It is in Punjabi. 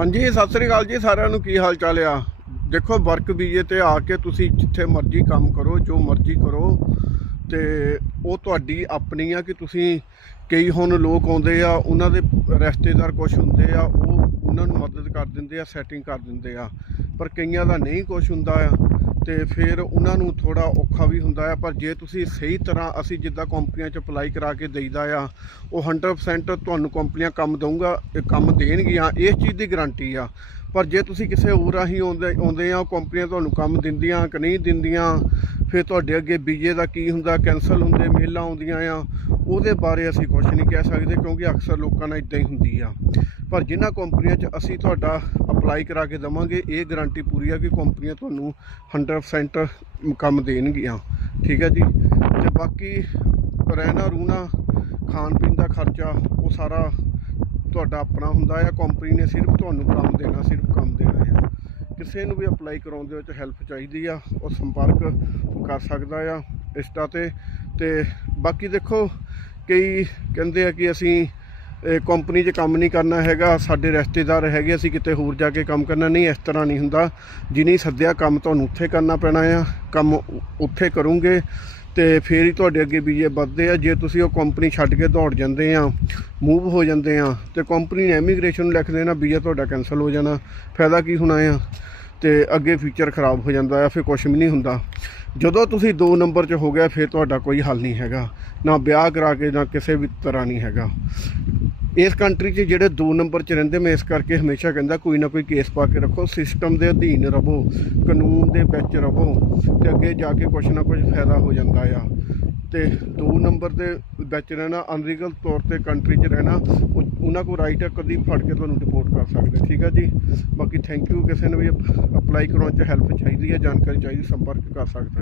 ਹਾਂਜੀ, ਸਤਿ ਸ੍ਰੀ ਅਕਾਲ ਜੀ, ਸਾਰਿਆਂ ਨੂੰ ਕੀ ਹਾਲ ਚਾਲ ਆ? ਦੇਖੋ, ਵਰਕ ਵੀਜ਼ੇ ਤੇ ਆ ਕੇ ਤੁਸੀਂ ਜਿੱਥੇ ਮਰਜ਼ੀ ਕੰਮ ਕਰੋ, ਜੋ ਮਰਜ਼ੀ ਕਰੋ, ਤੇ ਉਹ ਤੁਹਾਡੀ ਆਪਣੀ ਆ ਕਿ ਤੁਸੀਂ ਕਈ ਹੁਣ ਲੋਕ ਆਉਂਦੇ ਆ, ਉਹਨਾਂ ਦੇ ਰਿਸ਼ਤੇਦਾਰ ਕੁਝ ਹੁੰਦੇ ਆ, ਉਹ ਉਹਨਾਂ ਨੂੰ ਮਦਦ ਕਰ ਦਿੰਦੇ ਆ ਸੈਟਿੰਗ ਕਰ ਦਿੰਦੇ ਆ, ਪਰ ਕਈਆਂ ਦਾ ਨਹੀਂ ਕੁਝ ਹੁੰਦਾ ਆ। ਤੇ ਫਿਰ ਉਹਨਾਂ ਨੂੰ ਥੋੜਾ ਔਖਾ ਵੀ ਹੁੰਦਾ ਆ, ਪਰ ਜੇ ਤੁਸੀਂ ਸਹੀ ਤਰ੍ਹਾਂ ਅਸੀਂ ਜਿੱਦਾਂ ਕੰਪਨੀਆਂ 'ਚ ਅਪਲਾਈ ਕਰਾ ਕੇ ਦੇਈਦਾ ਆ, ਉਹ 100% ਤੁਹਾਨੂੰ ਕੰਪਨੀਆਂ ਕੰਮ ਦਊਗਾ, ਇਹ ਕੰਮ ਦੇਣਗੀਆਂ, ਇਸ ਚੀਜ਼ ਦੀ ਗਾਰੰਟੀ ਆ। ਪਰ ਜੇ ਤੁਸੀਂ ਕਿਸੇ ਹੋਰ ਰਾਹੀਂ ਆਉਂਦੇ ਆਉਂਦੇ ਆ, ਉਹ ਕੰਪਨੀਆਂ ਤੁਹਾਨੂੰ ਕੰਮ ਦਿੰਦੀਆਂ ਕਿ ਨਹੀਂ ਦਿੰਦੀਆਂ ਫਿਰ ਤੁਹਾਡੇ ਅੱਗੇ ਵੀਜ਼ੇ ਦਾ ਕੀ ਹੁੰਦਾ ਕੈਨਸਲ ਹੁੰਦੇ, ਮੇਲਾਂ ਆਉਂਦੀਆਂ ਆ, ਉਹਦੇ ਬਾਰੇ ਅਸੀਂ ਕੁਝ ਨਹੀਂ ਕਹਿ ਸਕਦੇ ਕਿਉਂਕਿ ਅਕਸਰ ਲੋਕਾਂ ਨਾਲ ਇਦਾਂ ਹੀ ਹੁੰਦੀ ਆ। ਪਰ ਜਿਨ੍ਹਾਂ ਕੰਪਨੀਆਂ 'ਚ ਅਸੀਂ ਤੁਹਾਡਾ ਅਪਲਾਈ ਕਰਾ ਕੇ ਦਵਾਂਗੇ, ਇਹ ਗਾਰੰਟੀ ਪੂਰੀ ਆ ਕਿ ਕੰਪਨੀਆਂ ਤੁਹਾਨੂੰ 100% ਕੰਮ ਦੇਣਗੀਆਂ। ਠੀਕ ਹੈ ਜੀ? ਤੇ ਬਾਕੀ ਰਹਿਣਾ ਰੂਣਾ, ਖਾਣ ਪੀਣ ਦਾ ਖਰਚਾ, ਉਹ ਸਾਰਾ ਤੁਹਾਡਾ ਆਪਣਾ ਹੁੰਦਾ ਆ। ਕੰਪਨੀ ਨੇ ਸਿਰਫ ਤੁਹਾਨੂੰ ਕੰਮ ਦੇਣਾ, ਸਿਰਫ ਕੰਮ ਦੇਣਾ ਆ। ਕਿਸੇ ਨੂੰ ਵੀ ਅਪਲਾਈ ਕਰਾਉਣ ਦੇ ਵਿੱਚ ਹੈਲਪ ਚਾਹੀਦੀ ਆ, ਉਹ ਸੰਪਰਕ ਕਰ ਸਕਦਾ ਆ ਇੰਸਟਾ ਤੇ। ਤੇ ਬਾਕੀ ਦੇਖੋ, ਕਈ ਕਹਿੰਦੇ ਆ ਕਿ ਅਸੀਂ ਕੰਪਨੀ 'ਚ ਕੰਮ ਨਹੀਂ ਕਰਨਾ ਹੈਗਾ, ਸਾਡੇ ਰਿਸ਼ਤੇਦਾਰ ਹੈਗੇ, ਅਸੀਂ ਕਿਤੇ ਹੋਰ ਜਾ ਕੇ ਕੰਮ ਕਰਨਾ ਨਹੀਂ, ਇਸ ਤਰ੍ਹਾਂ ਨਹੀਂ ਹੁੰਦਾ। ਜਿਨੀ ਸੱਦਿਆ ਕੰਮ ਤੁਹਾਨੂੰ ਉੱਥੇ ਕਰਨਾ ਪੈਣਾ ਆ, ਕੰਮ ਉੱਥੇ ਕਰੋਗੇ। ਤੇ ਫੇਰ ਹੀ ਤੁਹਾਡੇ ਅੱਗੇ ਵੀਜ਼ੇ ਵੱਧਦੇ ਆ। ਜੇ ਤੁਸੀਂ ਉਹ ਕੰਪਨੀ ਛੱਡ ਕੇ ਦੌੜ ਜਾਂਦੇ ਆ ਮੂਵ ਹੋ ਜਾਂਦੇ ਆ, ਤੇ ਕੰਪਨੀ ਨੇ ਇਮੀਗ੍ਰੇਸ਼ਨ ਨੂੰ ਲਿਖ ਦੇਣਾ, ਵੀਜ਼ਾ ਤੁਹਾਡਾ ਕੈਨਸਲ ਹੋ ਜਾਣਾ। ਫਾਇਦਾ ਕੀ ਹੋਣਾ ਆ? ਤੇ ਅੱਗੇ ਫਿਊਚਰ ਖਰਾਬ ਹੋ ਜਾਂਦਾ ਆ, ਫਿਰ ਕੁਝ ਵੀ ਨਹੀਂ ਹੁੰਦਾ। ਜਦੋਂ ਤੁਸੀਂ 2 ਨੰਬਰ 'ਚ ਹੋ ਗਿਆ ਫਿਰ ਤੁਹਾਡਾ ਕੋਈ ਹੱਲ ਨਹੀਂ ਹੈਗਾ। ਨਾ ਵਿਆਹ ਕਰਾ ਕੇ, ਨਾ ਕਿਸੇ ਵੀ ਤਰ੍ਹਾਂ ਨਹੀਂ ਹੈਗਾ। ਇਸ ਕੰਟਰੀ 'ਚ ਜਿਹੜੇ 2 ਨੰਬਰ 'ਚ ਰਹਿੰਦੇ, ਮੈਂ ਇਸ ਕਰਕੇ ਹਮੇਸ਼ਾ ਕਹਿੰਦਾ, ਕੋਈ ਨਾ ਕੋਈ ਕੇਸ ਪਾ ਕੇ ਰੱਖੋ। ਸਿਸਟਮ ਦੇ ਅਧੀਨ ਰਹੋ, ਕਾਨੂੰਨ ਦੇ ਵਿੱਚ ਰਹੋ ਤੇ ਅੱਗੇ ਜਾ ਕੇ ਕੁਝ ਨਾ ਕੁਝ ਫਾਇਦਾ ਹੋ ਜਾਂਦਾ ਆ। ਤੇ 2 ਨੰਬਰ ਦੇ ਵਿੱਚ ਰਹਿਣਾ ਅਨਲੀਗਲ ਤੌਰ ਤੇ ਕੰਟਰੀ 'ਚ ਰਹਿਣਾ ਉਹਨਾਂ ਕੋਲ ਰਾਈਟ ਹੈ ਕਦੀ ਫੜ ਕੇ ਤੁਹਾਨੂੰ ਰਿਪੋਰਟ ਕਰ ਸਕਦੇ ਠੀਕ ਹੈ ਜੀ? ਬਾਕੀ ਥੈਂਕ ਯੂ ਕਿਸੇ ਨੂੰ ਵੀ ਅਪਲਾਈ ਕਰਾਉਣ 'ਚ ਹੈਲਪ ਚਾਹੀਦੀ ਹੈ ਜਾਣਕਾਰੀ ਚਾਹੀਦੀ, ਸੰਪਰਕ ਕਰ ਸਕਦਾ ਹੈ